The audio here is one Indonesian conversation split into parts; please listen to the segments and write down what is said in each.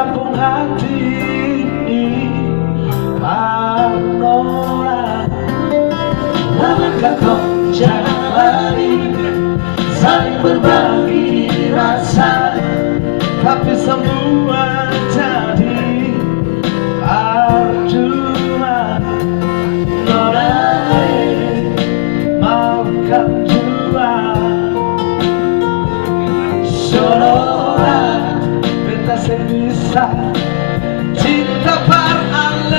Bertampung hati ini menolak. Lamankah kau jalani, saling berbagi rasa, tapi semua jadi percuma. Nolai, maukah jua sonora, beta bisa cinta paralel.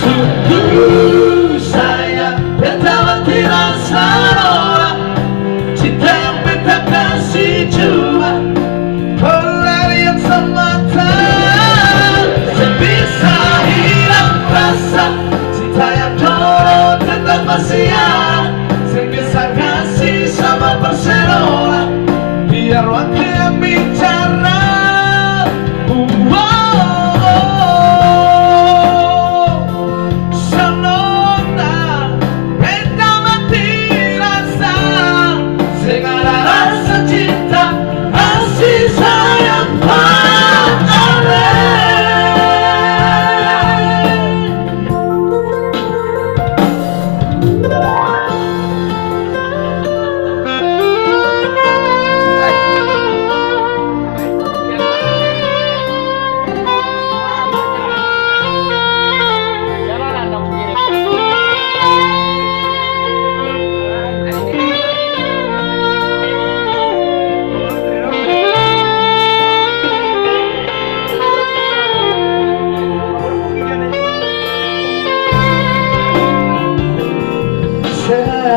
Sungguh sayang beta mati rasa roa, cinta yang beta kasih jua pelarian semata. Saya bisa hilang rasa, cinta yang dulu tetap masih ada. Saya bisa kasih sama Barcelona, biar waktu yang bicara. Sonora, beta mati rasa, segala rasa cinta, kasih sayang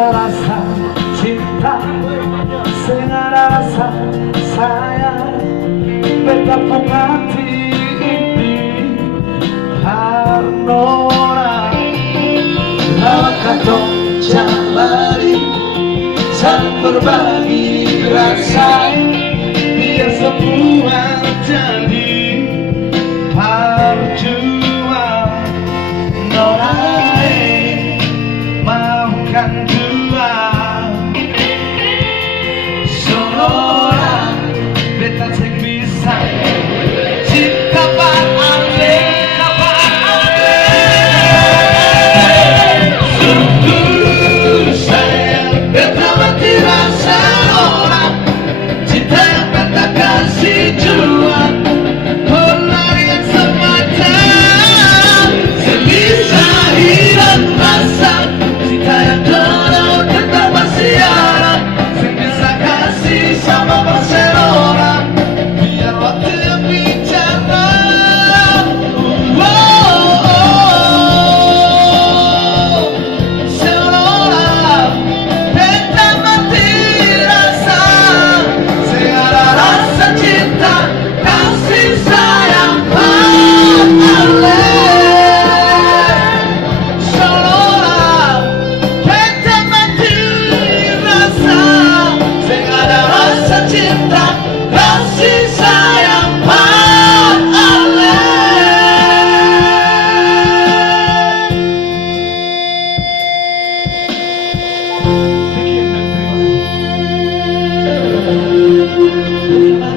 rasa cinta, segala rasa sayang, bertampung hati ini harmona. Lamankah kau jalani, saling berbagi rasa, biar semua jadi percuma. Nolai, maafkan jua sonora, beta sing bisa cinta paralel. Sungguh sayang beta mati rasa roa, cinta yang beta kasih jua pelarian semata. Saya bisa hilang rasa, cinta yang dulu tetap masih ada. Saya bisa kasih sama Barcelona, biar waktu yang bicara. Sonora, beta mati rasa, segala rasa cinta, kasih sayang paralel. Sonora, beta mati rasa, segala rasa cinta, kasih sayang paralel. Sekian dan terima kasih.